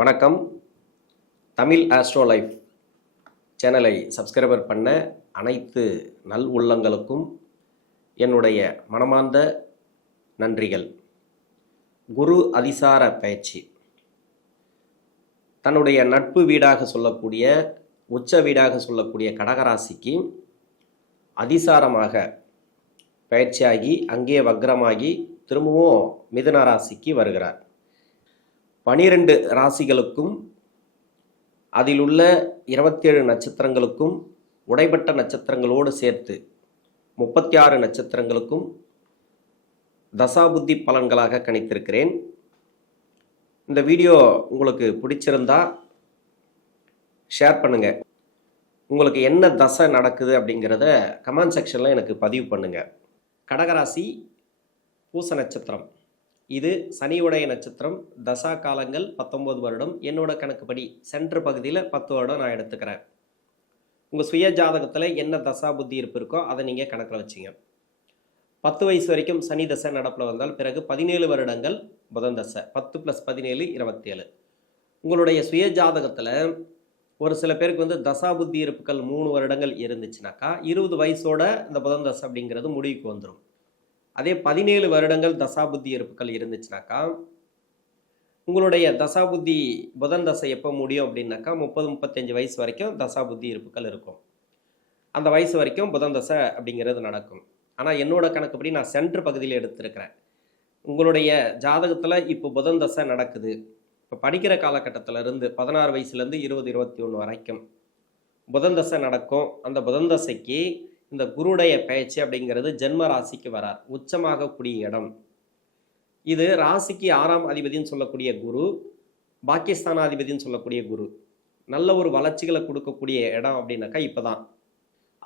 வணக்கம். Tamil astro life சேனலை subscriber பண்ண அனைத்து நல் உள்ளங்களுக்கும் என்னுடைய மனமார்ந்த நன்றிகள். குரு அதிசார பயிற்சி தன்னுடைய நட்பு வீடாக சொல்லக்கூடிய உச்ச வீடாக சொல்லக்கூடிய கடகராசிக்கு அதிசாரமாக பயிற்சியாகி அங்கே வக்ரமாகி திரும்பவும் மிதுன ராசிக்கு வருகிறார். 12 ராசிகளுக்கும் அதில் உள்ள 27 நட்சத்திரங்களுக்கும் உடைபட்ட நட்சத்திரங்களோடு சேர்த்து 36 நட்சத்திரங்களுக்கும் தசாபுத்தி பலன்களாக கணித்திருக்கிறேன். இந்த வீடியோ உங்களுக்கு பிடிச்சிருந்தா ஷேர் பண்ணுங்கள். உங்களுக்கு என்ன தசை நடக்குது அப்படிங்கிறத கமெண்ட் செக்ஷனில் எனக்கு பதிவு பண்ணுங்கள். கடகராசி பூச நட்சத்திரம், இது சனியுடைய நட்சத்திரம். தசா காலங்கள் 19 வருடம். என்னோட கணக்குப்படி சென்ட்ரு பகுதியில் 10 வருடம் நான் எடுத்துக்கிறேன். உங்கள் சுய ஜாதகத்தில் என்ன தசா புத்தி இருப்பு இருக்கோ அதை நீங்கள் கணக்கில் வச்சிங்க. 10 வயசு வரைக்கும் சனி தசை நடப்பில் வந்தால் பிறகு 17 வருடங்கள் புதன் தசை. 10 + 17 27. உங்களுடைய சுய ஜாதகத்தில் ஒரு சில பேருக்கு தசா புத்தி இருப்புகள் 3 வருடங்கள் இருந்துச்சுனாக்கா 20 வயசோட இந்த புதன் தசை அப்படிங்கிறது முடிவுக்கு வந்துடும். அதே 17 வருடங்கள் தசாபுத்தி இருப்புகள் இருந்துச்சுனாக்கா உங்களுடைய தசாபுத்தி புதன் தசை எப்போ முடியும் அப்படின்னாக்கா 30-35 வயசு வரைக்கும் தசாபுத்தி இருப்புகள் இருக்கும். அந்த வயசு வரைக்கும் புதன் தசை அப்படிங்கிறது நடக்கும். ஆனால் என்னோட கணக்குப்படி நான் சென்ட்ரு பகுதியில் எடுத்திருக்கிறேன். உங்களுடைய ஜாதகத்தில் இப்போ புதன் தசை நடக்குது. இப்போ படிக்கிற காலகட்டத்தில் இருந்து 16 வயசுலேருந்து 20-21 வரைக்கும் புதன் தசை நடக்கும். அந்த புதன் தசைக்கு இந்த குருடைய பயிற்சி அப்படிங்கிறது ஜென்ம ராசிக்கு வரார். உச்சமாக கூடிய இடம் இது. ராசிக்கு 6ஆம் அதிபதினு சொல்லக்கூடிய குரு, பாகிஸ்தானாதிபதினு சொல்லக்கூடிய குரு. நல்ல ஒரு வளர்ச்சிகளை கொடுக்கக்கூடிய இடம் அப்படின்னாக்கா இப்போ தான்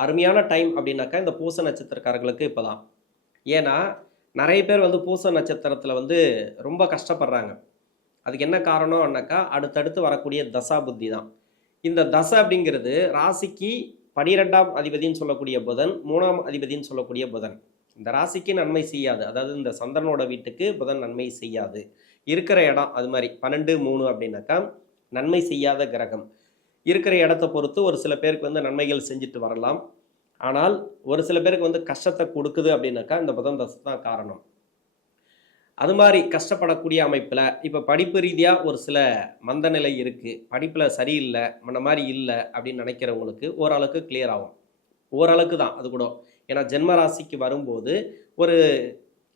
அருமையான டைம் அப்படின்னாக்கா இந்த பூச நட்சத்திரக்காரர்களுக்கு இப்போ தான். ஏன்னா நிறைய பேர் பூச நட்சத்திரத்தில் ரொம்ப கஷ்டப்படுறாங்க. அதுக்கு என்ன காரணம்னாக்கா அடுத்தடுத்து வரக்கூடிய தசா புத்தி தான். இந்த தசை அப்படிங்கிறது ராசிக்கு 12ஆம் அதிபதினு சொல்லக்கூடிய புதன், 3ஆம் அதிபதினு சொல்லக்கூடிய புதன் இந்த ராசிக்கு நன்மை செய்யாது. அதாவது இந்த சந்திரனோட வீட்டுக்கு புதன் நன்மை செய்யாது. இருக்கிற இடம் அது மாதிரி 12-3 அப்படின்னாக்கா நன்மை செய்யாத கிரகம். இருக்கிற இடத்த பொறுத்து ஒரு சில பேருக்கு நன்மைகள் செஞ்சுட்டு வரலாம். ஆனால் ஒரு சில பேருக்கு கஷ்டத்தை கொடுக்குது அப்படின்னாக்கா இந்த புதன் தசை தான் காரணம். அது மாதிரி கஷ்டப்படக்கூடிய அமைப்பில் இப்போ படிப்பு ரீதியாக ஒரு சில மந்த நிலை இருக்குது, படிப்பில் சரியில்லை, முன்ன மாதிரி இல்லை அப்படின்னு நினைக்கிறவங்களுக்கு ஓரளவுக்கு கிளியர் ஆகும். ஓரளவுக்கு தான் அது கூட. ஏன்னா ஜென்ம ராசிக்கு வரும்போது ஒரு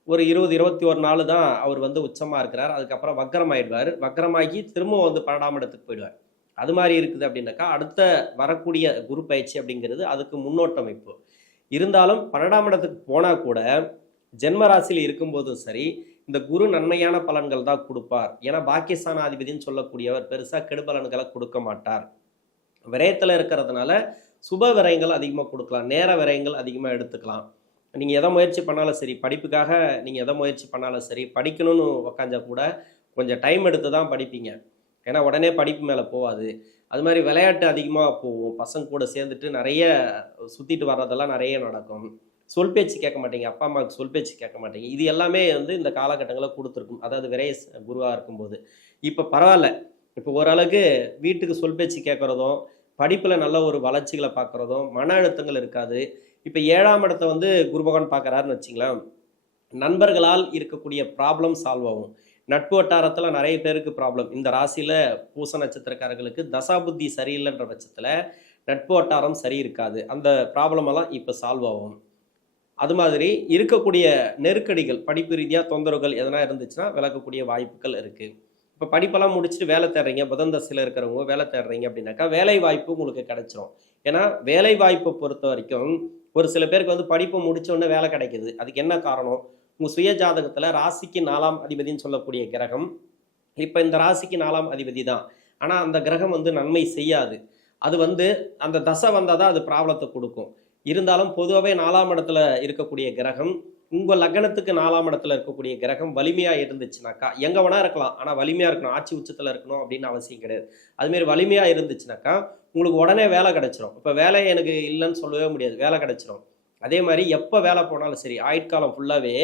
20-21 நாள் தான் அவர் உச்சமாக இருக்கிறார். அதுக்கப்புறம் வக்ரமாயிடுவார். வக்ரமாகி திரும்ப 12ஆம் இடத்துக்கு போயிடுவார். அது மாதிரி இருக்குது அப்படின்னாக்கா அடுத்த வரக்கூடிய குரு பயிற்சி அப்படிங்கிறது அதுக்கு முன்னோட்டமைப்பு இருந்தாலும் 12ஆம் இடத்துக்கு போனால் கூட ஜென்ம ராசியில் இருக்கும்போதும் சரி இந்த குரு நன்மையான பலன்கள் தான் கொடுப்பார். ஏன்னா பாகிஸ்தானாதிபதினு சொல்லக்கூடியவர் பெருசாக கெடுபலன்களை கொடுக்க மாட்டார். விரயத்தில் இருக்கிறதுனால சுப விரயங்கள் அதிகமாக கொடுக்கலாம், நேர விரயங்கள் அதிகமாக எடுத்துக்கலாம். நீங்கள் எதை முயற்சி பண்ணாலும் சரி, படிப்புக்காக நீங்கள் எதை முயற்சி பண்ணாலும் சரி, படிக்கணும்னு உக்காஞ்சா கூட கொஞ்சம் டைம் எடுத்து தான் படிப்பீங்க. ஏன்னா உடனே படிப்பு மேலே போகாது. அது மாதிரி விளையாட்டு அதிகமாக போகும். பசங்க கூட சேர்ந்துட்டு நிறைய சுற்றிட்டு வர்றதெல்லாம் நிறைய நடக்கும். சொல் பேச்சு கேட்க மாட்டீங்க, அப்பா அம்மாவுக்கு சொல் பேச்சு கேட்க மாட்டீங்க. இது எல்லாமே இந்த காலகட்டங்களில் கொடுத்துருக்கும். அதாவது விரைய குருவாக இருக்கும்போது இப்போ பரவாயில்ல. இப்போ ஓரளவுக்கு வீட்டுக்கு சொல் பேச்சு கேட்குறதும் படிப்பில் நல்ல ஒரு வளர்ச்சிகளை பார்க்குறதும் மன அழுத்தங்கள் இருக்காது. இப்போ 7ஆம் இடத்தை குரு பகவான் பார்க்குறாருன்னு வச்சிங்களேன், நண்பர்களால் இருக்கக்கூடிய ப்ராப்ளம் சால்வ் ஆகும். நட்பு வட்டாரத்தில் நிறைய பேருக்கு ப்ராப்ளம். இந்த ராசியில் பூச நட்சத்திரக்காரர்களுக்கு தசாபுத்தி சரியில்லைன்ற பட்சத்தில் நட்பு வட்டாரம் சரி இருக்காது. அந்த ப்ராப்ளமெல்லாம் இப்போ சால்வ் ஆகும். அது மாதிரி இருக்கக்கூடிய நெருக்கடிகள், படிப்பு ரீதியாக தொந்தரவுகள் எதனா இருந்துச்சுன்னா விளக்கக்கூடிய வாய்ப்புகள் இருக்குது. இப்போ படிப்பெல்லாம் முடிச்சுட்டு வேலை தேடுறீங்க, புதன் தசையில் இருக்கிறவங்க வேலை தேடுறீங்க அப்படின்னாக்கா வேலை வாய்ப்பு உங்களுக்கு கிடைச்சிரும். ஏன்னா வேலை வாய்ப்பை பொறுத்த வரைக்கும் ஒரு சில பேருக்கு படிப்பு முடித்தோடனே வேலை கிடைக்கிது. அதுக்கு என்ன காரணம்? உங்கள் சுய ஜாதகத்தில் ராசிக்கு 4ஆம் அதிபதினு சொல்லக்கூடிய கிரகம் இப்போ இந்த ராசிக்கு 4ஆம் அதிபதி தான். ஆனால் அந்த கிரகம் நன்மை செய்யாது. அது அந்த தசை வந்தால் தான் அது ப்ராப்ளத்தை கொடுக்கும். இருந்தாலும் பொதுவாகவே 4ஆம் இடத்துல இருக்கக்கூடிய கிரகம் உங்கள் லக்னத்துக்கு 4ஆம் இடத்துல இருக்கக்கூடிய கிரகம் வலிமையாக இருந்துச்சுனாக்கா எங்கே வேணா இருக்கலாம், ஆனால் வலிமையாக இருக்கணும், ஆட்சி உச்சத்தில் இருக்கணும் அப்படின்னு அவசியம் கிடையாது. அதுமாரி வலிமையாக இருந்துச்சுனாக்கா உங்களுக்கு உடனே வேலை கிடைச்சிரும். இப்போ வேலை எனக்கு இல்லைன்னு சொல்லவே முடியாது, வேலை கிடைச்சிரும். அதே மாதிரி எப்போ வேலை போனாலும் சரி ஆயுட்காலம் ஃபுல்லாகவே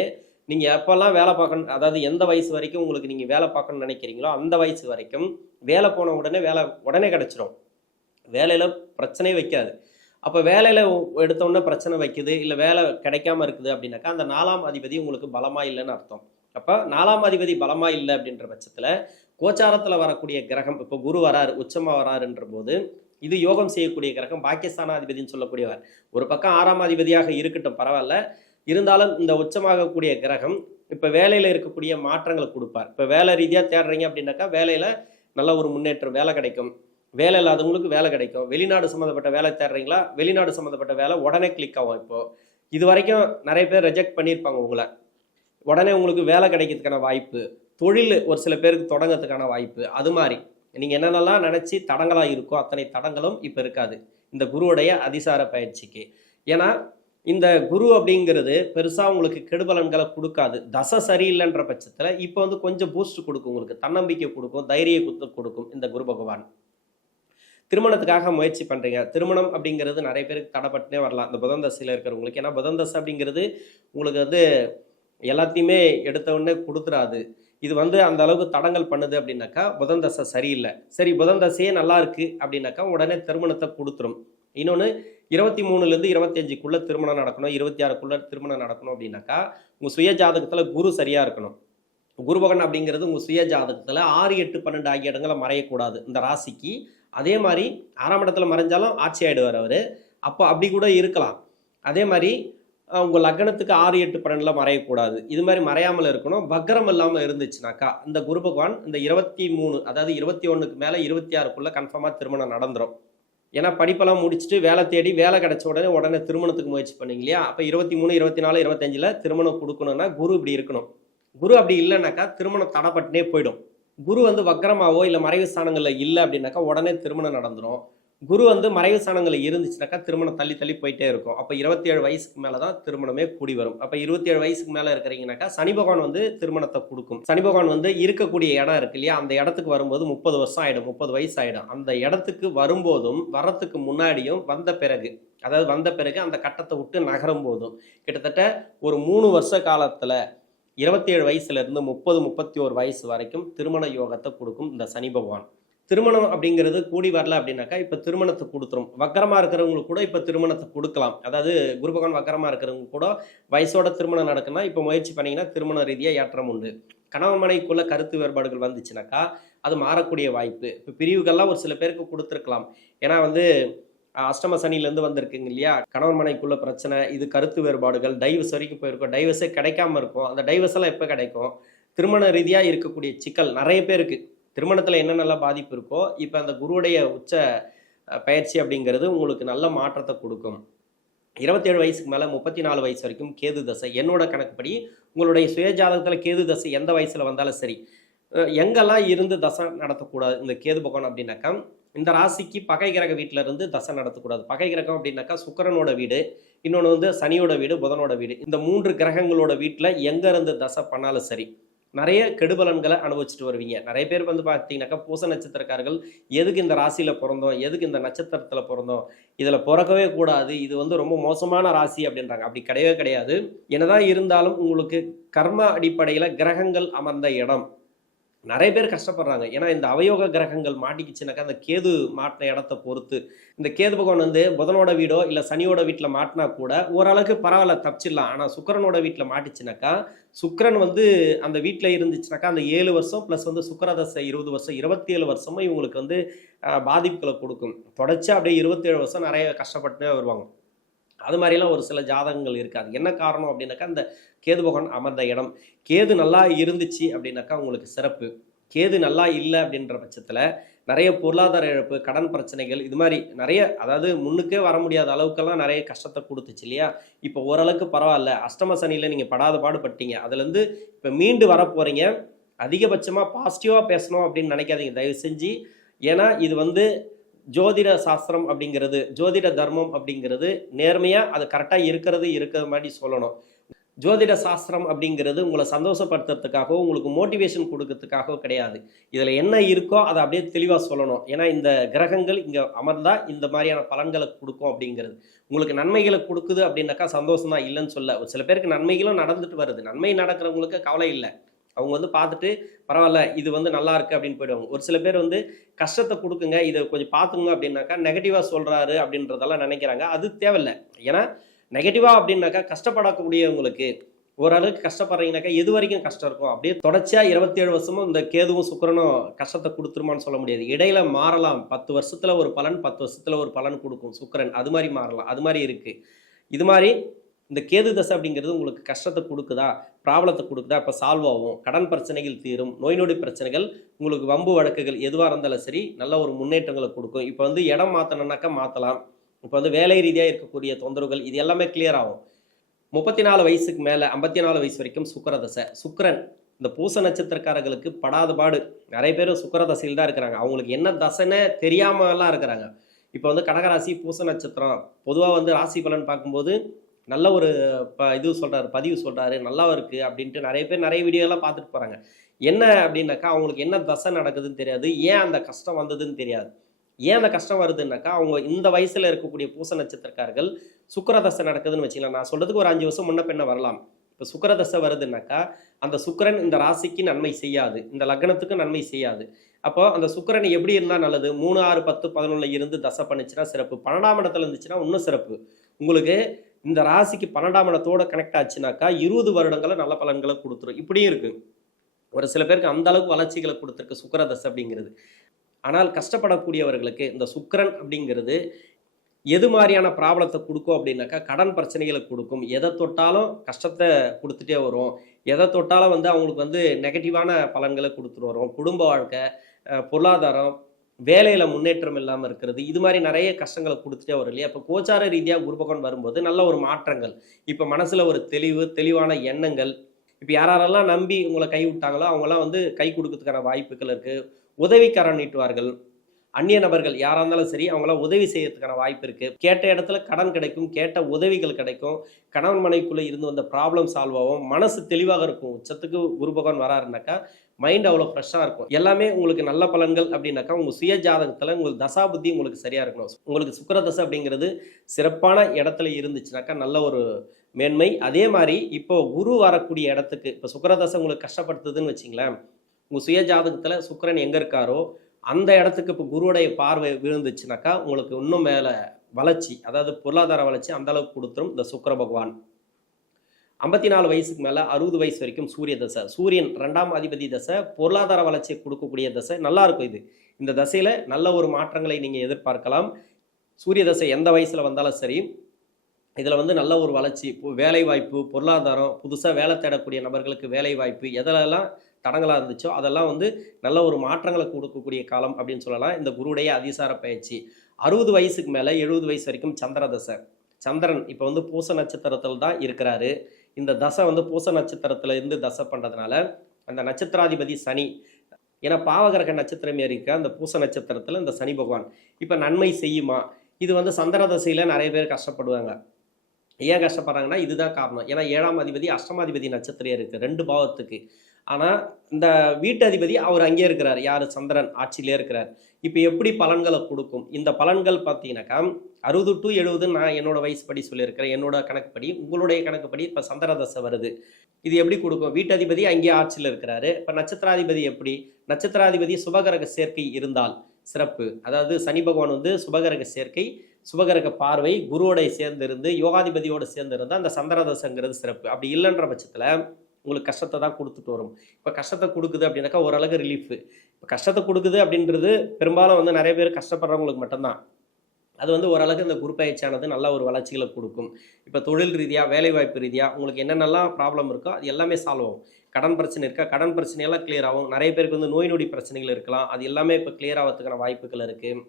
நீங்கள் எப்போல்லாம் வேலை பார்க்கணும், அதாவது எந்த வயசு வரைக்கும் உங்களுக்கு நீங்கள் வேலை பார்க்கணும்னு நினைக்கிறீங்களோ அந்த வயசு வரைக்கும் வேலை போன உடனே வேலை உடனே கிடச்சிரும். வேலையில் பிரச்சனையே வைக்காது. அப்போ வேலையில் எடுத்தோடனே பிரச்சனை வைக்குது, இல்லை வேலை கிடைக்காம இருக்குது அப்படின்னாக்கா அந்த 4ஆம் அதிபதி உங்களுக்கு பலமாக இல்லைன்னு அர்த்தம். அப்போ 4ஆம் அதிபதி பலமாக இல்லை அப்படின்ற பட்சத்தில் கோச்சாரத்தில் வரக்கூடிய கிரகம், இப்போ குரு வராரு, உச்சமாக வராருன்ற போது இது யோகம் செய்யக்கூடிய கிரகம், பாக்கியஸ்தானாதிபதினு சொல்லக்கூடியவர். ஒரு பக்கம் 6ஆம் அதிபதியாக இருக்கட்டும், பரவாயில்ல. இருந்தாலும் இந்த உச்சமாகக்கூடிய கிரகம் இப்போ வேலையில் இருக்கக்கூடிய மாற்றங்களை கொடுப்பார். இப்போ வேலை ரீதியாக தேடுறீங்க அப்படின்னாக்கா வேலையில் நல்ல ஒரு முன்னேற்றம், வேலை கிடைக்கும். வேலை இல்லாதவங்களுக்கு வேலை கிடைக்கும். வெளிநாடு சம்மந்தப்பட்ட வேலை தேடுறீங்களா, வெளிநாடு சம்மந்தப்பட்ட வேலை உடனே கிளிக் ஆகும். இப்போது இது வரைக்கும் நிறைய பேர் ரிஜெக்ட் பண்ணியிருப்பாங்க உங்களை, உடனே உங்களுக்கு வேலை கிடைக்கிறதுக்கான வாய்ப்பு, தொழில் ஒரு சில பேருக்கு தொடங்கிறதுக்கான வாய்ப்பு. அது மாதிரி நீங்கள் என்னென்னலாம் நினச்சி தடங்களாக இருக்கோ அத்தனை தடங்களும் இப்போ இருக்காது இந்த குருவுடைய அதிசார பயிற்சிக்கு. ஏன்னா இந்த குரு அப்படிங்கிறது பெருசாக உங்களுக்கு கெடுபலன்களை கொடுக்காது. தசை சரியில்லைன்ற பட்சத்தில் இப்போ வந்து கொஞ்சம் பூஸ்ட் கொடுக்கும், உங்களுக்கு தன்னம்பிக்கை கொடுக்கும், தைரிய கொடுக்கும் இந்த குரு பகவான். திருமணத்துக்காக முயற்சி பண்ணுறீங்க, திருமணம் அப்படிங்கிறது நிறைய பேருக்கு தடைப்பட்டுனே வரலாம் இந்த புதன் தசையில் இருக்கிறவங்களுக்கு. ஏன்னா புதன் தசை அப்படிங்கிறது உங்களுக்கு வந்து எல்லாத்தையுமே எடுத்த உடனே கொடுத்துடாது. இது வந்து அந்த அளவுக்கு தடங்கள் பண்ணுது அப்படின்னாக்கா புதன் தசை சரியில்லை. சரி, புதன் தசையே நல்லா இருக்குது அப்படின்னாக்கா உடனே திருமணத்தை கொடுத்துரும். இன்னொன்று 23லேருந்து 25க்குள்ளே திருமணம் நடக்கணும், 26க்குள்ளே திருமணம் நடக்கணும் அப்படின்னாக்கா உங்கள் சுய ஜாதகத்தில் குரு சரியாக இருக்கணும். குரு பகவான் அப்படிங்கிறது உங்கள் சுய ஜாதகத்தில் 6, 8, 12 ஆகிய இடங்களை மறையக்கூடாது இந்த ராசிக்கு. அதே மாதிரி 6ஆம் இடத்துல மறைஞ்சாலும் ஆட்சி ஆகிடுவார் அவர். அப்போ அப்படி கூட இருக்கலாம். அதே மாதிரி உங்கள் லக்னத்துக்கு 6, 8, 12 மறையக்கூடாது. இது மாதிரி மறையாமல் இருக்கணும். வக்ரம் இல்லாமல் இருந்துச்சுனாக்கா இந்த குரு பகவான் இந்த 23, அதாவது 21க்கு மேலே 26க்குள்ளே கன்ஃபார்மாக திருமணம் நடந்துடும். ஏன்னா படிப்பெல்லாம் முடிச்சுட்டு வேலை தேடி வேலை கிடைச்ச உடனே திருமணத்துக்கு முயற்சி பண்ணீங்க இல்லையா, அப்போ 23, 24, 25 திருமணம் கொடுக்கணும்னா குரு இப்படி இருக்கணும். குரு அப்படி இல்லைனாக்கா திருமணம் தடைப்பட்டுனே போயிடும். குரு வந்து வக்கரமாவோ இல்லை மறைவு ஸ்தானங்களில் இல்லை அப்படின்னாக்கா உடனே திருமணம் நடந்துடும். குரு வந்து மறைவு ஸ்தானங்களில் இருந்துச்சுனாக்கா திருமணம் தள்ளி தள்ளி போயிட்டே இருக்கும். அப்போ 27 வயசுக்கு மேலே தான் திருமணமே கூடி வரும். அப்போ 27 வயசுக்கு மேலே இருக்கிறீங்கனாக்கா சனி பகவான் வந்து திருமணத்தை கொடுக்கும். சனி பகவான் வந்து இருக்கக்கூடிய இடம் இருக்கு இல்லையா, அந்த இடத்துக்கு வரும்போது 30 வருஷம் ஆகிடும், 30 வயசு ஆகிடும். அந்த இடத்துக்கு வரும்போதும் வரத்துக்கு முன்னாடியும் வந்த பிறகு, அதாவது வந்த பிறகு அந்த கட்டத்தை விட்டு நகரும் போதும் கிட்டத்தட்ட ஒரு 3 வருஷ காலத்தில் 27 வயசுலேருந்து 30, 31 வயசு வரைக்கும் திருமண யோகத்தை கொடுக்கும் இந்த சனி பகவான். திருமணம் அப்படிங்கிறது கூடி வரல அப்படின்னாக்கா இப்போ திருமணத்தை கொடுத்துரும். வக்கரமாக இருக்கிறவங்களுக்கு கூட இப்போ திருமணத்தை கொடுக்கலாம். அதாவது குரு பகவான் வக்கரமாக இருக்கிறவங்க கூட வயசோட திருமணம் நடக்குன்னா இப்போ முயற்சி பண்ணிங்கன்னா திருமண ரீதியாக ஏற்றம் உண்டு. கணவன் மனைவிக்குள்ள கருத்து வேறுபாடுகள் வந்துச்சுனாக்கா அது மாறக்கூடிய வாய்ப்பு. இப்போ பிரிவுகள்லாம் ஒரு சில பேருக்கு கொடுத்துருக்கலாம். ஏன்னா வந்து அஷ்டம சனிலேருந்து வந்திருக்குங்க இல்லையா, கணவன் மனைவிக்குள்ள பிரச்சனை, இது கருத்து வேறுபாடுகள், டைவர்ஸ் வரைக்கும் போயிருக்கும், டைவர்ஸே கிடைக்காம இருக்கும். அந்த டைவர்ஸ் எல்லாம் எப்போ கிடைக்கும், திருமண ரீதியாக இருக்கக்கூடிய சிக்கல் நிறைய பேருக்கு திருமணத்தில் என்னென்னலாம் பாதிப்பு இருக்கோ இப்போ அந்த குருவுடைய உச்ச பயிற்சி அப்படிங்கிறது உங்களுக்கு நல்ல மாற்றத்தை கொடுக்கும். 27 வயசுக்கு மேலே 34 வயசு வரைக்கும் கேது தசை. என்னோட கணக்குப்படி உங்களுடைய சுயஜாதகத்தில் கேது தசை எந்த வயசில் வந்தாலும் சரி, எங்கெல்லாம் இருந்து தசை நடத்தக்கூடாது இந்த கேது பகவான் அப்படின்னாக்கா, இந்த ராசிக்கு பகை கிரக வீட்டில் இருந்து தசை நடத்தக்கூடாது. பகை கிரகம் அப்படின்னாக்கா சுக்கிரனோட வீடு, இன்னொன்று வந்து சனியோட வீடு, புதனோட வீடு. இந்த 3 கிரகங்களோட வீட்டில் எங்கே இருந்து தசை பண்ணாலும் சரி நிறைய கெடுபலன்களை அனுபவிச்சுட்டு வருவீங்க. நிறைய பேர் வந்து பார்த்தீங்கன்னாக்கா பூச நட்சத்திரக்காரர்கள் எதுக்கு இந்த ராசியில் பிறந்தோம், எதுக்கு இந்த நட்சத்திரத்தில் பிறந்தோம், இதில் பிறக்கவே கூடாது, இது வந்து ரொம்ப மோசமான ராசி அப்படின்றாங்க. அப்படி கிடையவே கிடையாது. என்னதான் இருந்தாலும் உங்களுக்கு கர்ம அடிப்படையில் கிரகங்கள் அமர்ந்த இடம் நிறைய பேர் கஷ்டப்படுறாங்க. ஏன்னா இந்த அவயோக கிரகங்கள் மாட்டிக்கிச்சுனாக்கா அந்த கேது மாட்டின இடத்த பொறுத்து, இந்த கேது பகவான் வந்து புதனோட வீடோ இல்லை சனியோட வீட்டில் மாட்டினா கூட ஓரளவுக்கு பரவாயில்ல, தப்பிச்சிடலாம். ஆனால் சுக்கிரனோட வீட்டில் மாட்டிச்சுனாக்கா, சுக்கிரன் வந்து அந்த வீட்டில் இருந்துச்சுனாக்கா அந்த 7 வருஷம் ப்ளஸ் வந்து சுக்கிரதசை 20 வருஷம் 27 வருஷமும் இவங்களுக்கு வந்து பாதிப்புகளை கொடுக்கும். தொடர்ச்சி அப்படியே 27 வருஷம் நிறைய கஷ்டப்பட்டு வருவாங்க. அது மாதிரிலாம் ஒரு சில ஜாதகங்கள் இருக்காது. என்ன காரணம் அப்படின்னாக்கா இந்த கேது பகவான் அமர்ந்த இடம். கேது நல்லா இருந்துச்சு அப்படின்னாக்கா உங்களுக்கு சிறப்பு. கேது நல்லா இல்லை அப்படின்ற பட்சத்தில் நிறைய பொருளாதார இழப்பு, கடன் பிரச்சனைகள், இது மாதிரி நிறைய, அதாவது முன்னுக்கே வர முடியாத அளவுக்கெல்லாம் நிறைய கஷ்டத்தை கொடுத்துச்சு இல்லையா. இப்போ ஓரளவுக்கு பரவாயில்ல, அஷ்டம சனியில் நீங்கள் படாத பாடுபட்டீங்க, அதுலேருந்து இப்போ மீண்டு வர போகிறீங்க. அதிகபட்சமாக பாசிட்டிவாக பேசணும் அப்படின்னு நினைக்காதீங்க தயவு செஞ்சு. ஏன்னா இது வந்து ஜோதிட சாஸ்திரம் அப்படிங்கிறது, ஜோதிட தர்மம் அப்படிங்கிறது நேர்மையாக அது கரெக்டாக இருக்கிறது மாதிரி சொல்லணும். ஜோதிட சாஸ்திரம் அப்படிங்கிறது உங்களை சந்தோஷப்படுத்துறதுக்காகவோ உங்களுக்கு மோட்டிவேஷன் கொடுக்கறதுக்காகவோ கிடையாது. இதில் என்ன இருக்கோ அதை அப்படியே தெளிவாக சொல்லணும். ஏன்னா இந்த கிரகங்கள் இங்கே அமர்ந்தால் இந்த மாதிரியான பலன்களை கொடுக்கும் அப்படிங்கிறது. உங்களுக்கு நன்மைகளை கொடுக்குது அப்படின்னாக்கா சந்தோஷம் தான், இல்லைன்னு சொல்ல. ஒரு சில பேருக்கு நன்மைகளும் நடந்துட்டு வருது. நன்மை நடக்கிறவங்களுக்கு கவலை இல்லை. அவங்க வந்து பார்த்துட்டு பரவாயில்ல இது வந்து நல்லா இருக்குது அப்படின்னு போயிடுவாங்க. ஒரு சில பேர் வந்து கஷ்டத்தை கொடுக்குங்க, இதை கொஞ்சம் பார்த்துங்க அப்படின்னாக்கா நெகட்டிவாக சொல்கிறாரு அப்படின்றதெல்லாம் நினைக்கிறாங்க. அது தேவையில்லை. ஏன்னா நெகட்டிவாக அப்படின்னாக்கா கஷ்டப்படக்கூடியவங்களுக்கு ஓரளவுக்கு கஷ்டப்படுறீங்கனாக்கா எது வரைக்கும் கஷ்டம் இருக்கும்? அப்படியே தொடர்ச்சியாக 27 வருஷமும் இந்த கேதுவும் சுக்கிரனும் கஷ்டத்தை கொடுத்துருமான்னு சொல்ல முடியாது. இடையில மாறலாம். 10 வருஷத்துல ஒரு பலன், 10 வருஷத்துல ஒரு பலன் கொடுக்கும் சுக்கிரன். அது மாதிரி மாறலாம். அது மாதிரி இருக்கு. இது மாதிரி இந்த கேது தசை அப்படிங்கிறது உங்களுக்கு கஷ்டத்தை கொடுக்குதா, ப்ராப்ளத்தை கொடுக்குதா, இப்போ சால்வ் ஆகும். கடன் பிரச்சனைகள் தீரும். நோய் நொடி பிரச்சனைகள், உங்களுக்கு வம்பு வழக்குகள் எதுவாக இருந்தாலும் சரி நல்ல ஒரு முன்னேற்றங்களை கொடுக்கும். இப்போ வந்து இடம் மாற்றணுன்னாக்கா மாற்றலாம். இப்போ வந்து வேலை ரீதியாக இருக்கக்கூடிய தொந்தரவுகள் இது எல்லாமே கிளியர் ஆகும். 34 வயசுக்கு மேலே 54 வயசு வரைக்கும் சுக்கிர தசை. சுக்கிரன் இந்த பூச நட்சத்திரக்காரர்களுக்கு படாத பாடு. நிறைய பேர் சுக்கிர தசையில் தான் இருக்கிறாங்க. அவங்களுக்கு என்ன தசைன்னு தெரியாமலாம் இருக்கிறாங்க. இப்போ வந்து கடகராசி பூச நட்சத்திரம் பொதுவாக வந்து ராசி பலன் பார்க்கும்போது நல்ல ஒரு இது சொல்கிறாரு, பதிவு சொல்கிறாரு, நல்லா இருக்குது அப்படின்ட்டு நிறைய பேர் நிறைய வீடியோலாம் பார்த்துட்டு போகிறாங்க. என்ன அப்படின்னாக்கா அவங்களுக்கு என்ன தசை நடக்குதுன்னு தெரியாது. ஏன் அந்த கஷ்டம் வந்ததுன்னு தெரியாது. ஏன் அந்த கஷ்டம் வருதுன்னாக்கா அவங்க இந்த வயசில் இருக்கக்கூடிய பூச நட்சத்திரக்காரர்கள் சுக்கிர தசை நடக்குதுன்னு வச்சுக்கலாம். நான் சொல்கிறதுக்கு ஒரு 5 வருஷம் முன்ன பின்ன வரலாம். இப்போ சுக்கிர தசை வருதுன்னாக்கா அந்த சுக்கிரன் இந்த ராசிக்கு நன்மை செய்யாது, இந்த லக்னத்துக்கு நன்மை செய்யாது. அப்போ அந்த சுக்கிரன் எப்படி இருந்தால் நல்லது? 3, 6, 10, 11 இருந்து தசை பண்ணிச்சுன்னா சிறப்பு. 12ஆம் இடத்துல இருந்துச்சுன்னா இன்னும் சிறப்பு. உங்களுக்கு இந்த ராசிக்கு 12ஆம் இடத்தோட கனெக்ட் ஆச்சுனாக்கா 20 வருடங்களை நல்ல பலன்களை கொடுத்துரும். இப்படியும் இருக்கு. ஒரு சில பேருக்கு அந்த அளவுக்கு வளர்ச்சிகளை கொடுத்துருக்கு சுக்கிர தசை அப்படிங்கிறது. ஆனால் கஷ்டப்படக்கூடியவர்களுக்கு இந்த சுக்கிரன் அப்படிங்கிறது எது மாதிரியான ப்ராப்ளத்தை கொடுக்கும் அப்படின்னாக்கா கடன் பிரச்சனைகளை கொடுக்கும். எதை தொட்டாலும் கஷ்டத்தை கொடுத்துட்டே வரும். எதை தொட்டாலும் வந்து அவங்களுக்கு வந்து நெகட்டிவான பலன்களை கொடுத்துட்டு வரும். குடும்ப வாழ்க்கை, பொருளாதாரம், வேலையில் முன்னேற்றம் இல்லாமல் இருக்கிறது, இது மாதிரி நிறைய கஷ்டங்களை கொடுத்துட்டே வரும் இல்லையா? இப்போ கோச்சார ரீதியாக குரு பகவான் வரும்போது நல்ல ஒரு மாற்றங்கள், இப்போ மனசில் ஒரு தெளிவான எண்ணங்கள், இப்போ யாரெல்லாம் நம்பி உங்களை கை விட்டாங்களோ அவங்களாம் வந்து கை கொடுக்கறதுக்கான வாய்ப்புகள் இருக்குது. உதவிக்கரம் நீட்டுவார்கள். அந்நிய நபர்கள் யாராக இருந்தாலும் சரி அவங்களாம் உதவி செய்யறதுக்கான வாய்ப்பு இருக்குது. கேட்ட இடத்துல கடன் கிடைக்கும், கேட்ட உதவிகள் கிடைக்கும். கணவன் மனைவிக்குள்ளே இருந்து வந்த ப்ராப்ளம் சால்வ் ஆகும். மனசு தெளிவாக இருக்கும். உச்சத்துக்கு குரு பகவான் வராருனாக்கா மைண்ட் அவ்வளோ ஃப்ரெஷ்ஷாக இருக்கும். எல்லாமே உங்களுக்கு நல்ல பலன்கள் அப்படின்னாக்கா உங்கள் சுய ஜாதகத்தில் உங்களுக்கு தசா புத்தி உங்களுக்கு சரியாக இருக்கணும். உங்களுக்கு சுக்கிர தசை அப்படிங்கிறது சிறப்பான இடத்துல இருந்துச்சுனாக்கா நல்ல ஒரு மேன்மை. அதே மாதிரி இப்போ குரு வரக்கூடிய இடத்துக்கு இப்போ சுக்கிர தசை உங்களுக்கு கஷ்டப்படுத்துதுன்னு வச்சிங்களேன், உங்கள் சுய ஜாதகத்தில் சுக்கிரன் எங்கே இருக்காரோ அந்த இடத்துக்கு இப்போ குருவுடைய பார்வை விழுந்துச்சுனாக்கா உங்களுக்கு இன்னும் மேலே வளர்ச்சி, அதாவது பொருளாதார வளர்ச்சி அந்த அளவுக்கு கொடுத்துரும் இந்த சுக்கிர பகவான். 54 வயசுக்கு மேலே 60 வயசு வரைக்கும் சூரிய தசை. சூரியன் 2ஆம் அதிபதி தசை, பொருளாதார வளர்ச்சியை கொடுக்கக்கூடிய தசை. நல்லா இருக்கும் இது. இந்த தசையில் நல்ல ஒரு மாற்றங்களை நீங்கள் எதிர்பார்க்கலாம். சூரிய தசை எந்த வயசில் வந்தாலும் சரி இதில் வந்து நல்ல ஒரு வளர்ச்சி, வேலை வாய்ப்பு, பொருளாதாரம், புதுசாக வேலை தேடக்கூடிய நபர்களுக்கு வேலை வாய்ப்பு, எதெல்லாம் தடங்களாக இருந்துச்சோ அதெல்லாம் வந்து நல்ல ஒரு மாற்றங்களை கொடுக்கக்கூடிய காலம் அப்படின்னு சொல்லலாம் இந்த குருவுடைய அதிசார பயிற்சி. 60 வயசுக்கு மேலே 70 வயசு வரைக்கும் சந்திர தசை. சந்திரன் இப்போ வந்து பூச நட்சத்திரத்தில் தான் இருக்கிறாரு. இந்த தசை வந்து பூச நட்சத்திரத்தில் இருந்து தசை பண்ணுறதுனால அந்த நட்சத்திராதிபதி சனி, ஏன்னா பாவகிரக நட்சத்திரம் இருக்க அந்த பூச நட்சத்திரத்தில் இந்த சனி பகவான் இப்போ நன்மை செய்யுமா? இது வந்து சந்திர தசையில் நிறைய பேர் கஷ்டப்படுவாங்க. ஏன் கஷ்டப்படுறாங்கன்னா இதுதான் காரணம். ஏன்னா 7ஆம் அதிபதி அஷ்டமாதிபதி நட்சத்திரம் இருக்குது 2 பாவத்துக்கு. ஆனால் இந்த வீட்டு அதிபதி அவர் அங்கே இருக்கிறார். யார்? சந்திரன் ஆட்சியிலே இருக்கிறார். இப்போ எப்படி பலன்களை கொடுக்கும்? இந்த பலன்கள் பார்த்தீங்கன்னாக்கா 60 to 70 நான் என்னோட வயசுப்படி சொல்லியிருக்கிறேன். என்னோட கணக்குப்படி, உங்களுடைய கணக்குப்படி இப்போ சந்திர தசை வருது. இது எப்படி கொடுக்கும்? வீட்டதிபதி அங்கேயே ஆட்சியில் இருக்கிறாரு. இப்போ நட்சத்திராதிபதி எப்படி? நட்சத்திராதிபதி சுபகிரக சேர்க்கை இருந்தால் சிறப்பு. அதாவது சனி பகவான் வந்து சுபகிரக சேர்க்கை, சுபகிரக பார்வை, குருவோடைய சேர்ந்திருந்து யோகாதிபதியோடு சேர்ந்திருந்தால் அந்த சந்திர தசைங்கிறது சிறப்பு. அப்படி இல்லைன்ற பட்சத்தில் உங்களுக்கு கஷ்டத்தை தான் கொடுத்துட்டு வரும். இப்போ கஷ்டத்தை கொடுக்குது அப்படின்னாக்கா ஓரளவுக்கு ரிலீஃபு. இப்போ கஷ்டத்தை கொடுக்குது அப்படின்றது பெரும்பாலும் வந்து நிறைய பேர் கஷ்டப்படுறவங்களுக்கு மட்டும்தான். அது வந்து ஓரளவுக்கு இந்த குரு பயிற்சியானது நல்ல ஒரு வளர்ச்சிகளை கொடுக்கும். இப்போ தொழில் ரீதியாக, வேலைவாய்ப்பு ரீதியாக உங்களுக்கு என்னென்னலாம் ப்ராப்ளம் இருக்கோ அது எல்லாமே சால்வ் ஆகும். கடன் பிரச்சனை இருக்கா, கடன் பிரச்சனையெல்லாம் கிளியர் ஆகும். நிறைய பேருக்கு வந்து நோய் நொடி பிரச்சனைகள் இருக்கலாம், அது எல்லாமே இப்போ கிளியர் ஆகிறதுக்கான வாய்ப்புகள் இருக்குது.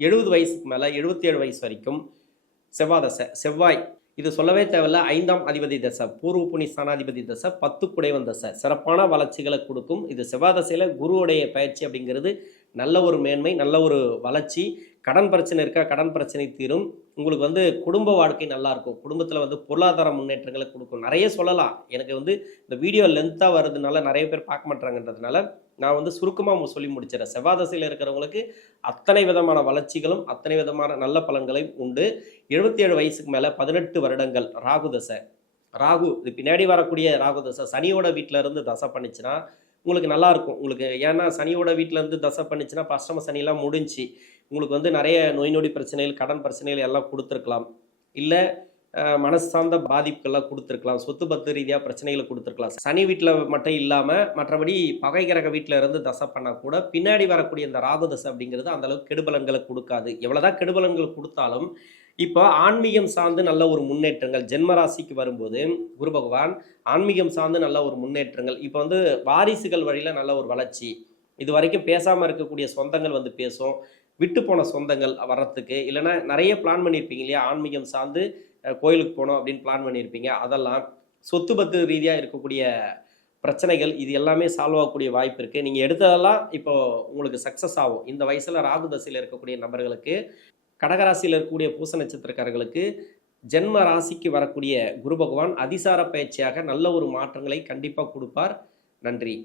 70 வயசுக்கு மேலே 77 வயசு வரைக்கும் செவ்வாய் தசை. செவ்வாய் இது சொல்லவே தேவையில்ல, 5ஆம் அதிபதி தசை, பூர்வ புனி ஸ்தானாதிபதி தசை, 10 குடைவன் தசை, சிறப்பான வளர்ச்சிகளை கொடுக்கும். இது செவ்வாய் தசையில் குருவுடைய பயிற்சி அப்படிங்கிறது நல்ல ஒரு மேன்மை, நல்ல ஒரு வளர்ச்சி. கடன் பிரச்சனை இருக்கா, கடன் பிரச்சனை தீரும். உங்களுக்கு வந்து குடும்ப வாழ்க்கை நல்லாயிருக்கும். குடும்பத்தில் வந்து பொருளாதார முன்னேற்றங்களை கொடுக்கும். நிறைய சொல்லலாம். எனக்கு வந்து இந்த வீடியோ லென்த்தாக வருதுனால நிறைய பேர் பார்க்க மாட்டாங்கன்றதுனால நான் வந்து சுருக்கமாக சொல்லி முடிச்சிடறேன். செவ்வாய் தசையில் இருக்கிறவங்களுக்கு அத்தனை விதமான வளர்ச்சிகளும் அத்தனை விதமான நல்ல பலன்களையும் உண்டு. 77 வயசுக்கு மேலே 18 வருடங்கள் ராகு தசை. ராகு இது பின்னாடி வரக்கூடிய ராகு தசை சனியோட வீட்டில் இருந்து தசை பண்ணிச்சுன்னா உங்களுக்கு நல்லாயிருக்கும். உங்களுக்கு ஏன்னா சனியோட வீட்டில் இருந்து தசை பண்ணிச்சுன்னா அஷ்டம சனியெல்லாம் முடிஞ்சு உங்களுக்கு வந்து நிறைய நோய் நொடி பிரச்சனைகள், கடன் பிரச்சனைகள் எல்லாம் கொடுத்துருக்கலாம். இல்லை மனசு சார்ந்த பாதிப்புகள்லாம் கொடுத்துருக்கலாம். சொத்து பத்து ரீதியாக பிரச்சனைகளை கொடுத்துருக்கலாம். சனி வீட்டில் மட்டும் இல்லாமல் மற்றபடி பகை கிரக வீட்டில் இருந்து தசை பண்ணால் கூட பின்னாடி வரக்கூடிய இந்த ராகு தசை அப்படிங்கிறது அந்தளவுக்கு கெடுபலன்களை கொடுக்காது. எவ்வளோதான் கெடுபலன்கள் கொடுத்தாலும் இப்போ ஆன்மீகம் சார்ந்து நல்ல ஒரு முன்னேற்றங்கள் ஜென்ம ராசிக்கு வரும்போது குரு பகவான் ஆன்மீகம் சார்ந்து நல்ல ஒரு முன்னேற்றங்கள். இப்போ வந்து வாரிசுகள் வழியில் நல்ல ஒரு வளர்ச்சி. இது வரைக்கும் பேசாமல் இருக்கக்கூடிய சொந்தங்கள் வந்து பேசும். விட்டு போன சொந்தங்கள் வர்றதுக்கு, இல்லைன்னா நிறைய பிளான் பண்ணியிருப்பீங்க இல்லையா, ஆன்மீகம் சார்ந்து கோயிலுக்கு போனோம் அப்படின்னு பிளான் பண்ணியிருப்பீங்க. அதெல்லாம் சொத்து பத்து ரீதியாக இருக்கக்கூடிய பிரச்சனைகள் இது எல்லாமே சால்வ் ஆகக்கூடிய வாய்ப்பு இருக்குது. நீங்கள் எடுத்ததெல்லாம் இப்போ உங்களுக்கு சக்ஸஸ் ஆகும். இந்த வயசில் ராகு தசையில் இருக்கக்கூடிய நபர்களுக்கு, கடகராசியில் இருக்கக்கூடிய பூச நட்சத்திரக்காரர்களுக்கு ஜென்ம ராசிக்கு வரக்கூடிய குரு பகவான் அதிசார பயிற்சியாக நல்ல ஒரு மாற்றங்களை கண்டிப்பாக கொடுப்பார். நன்றி.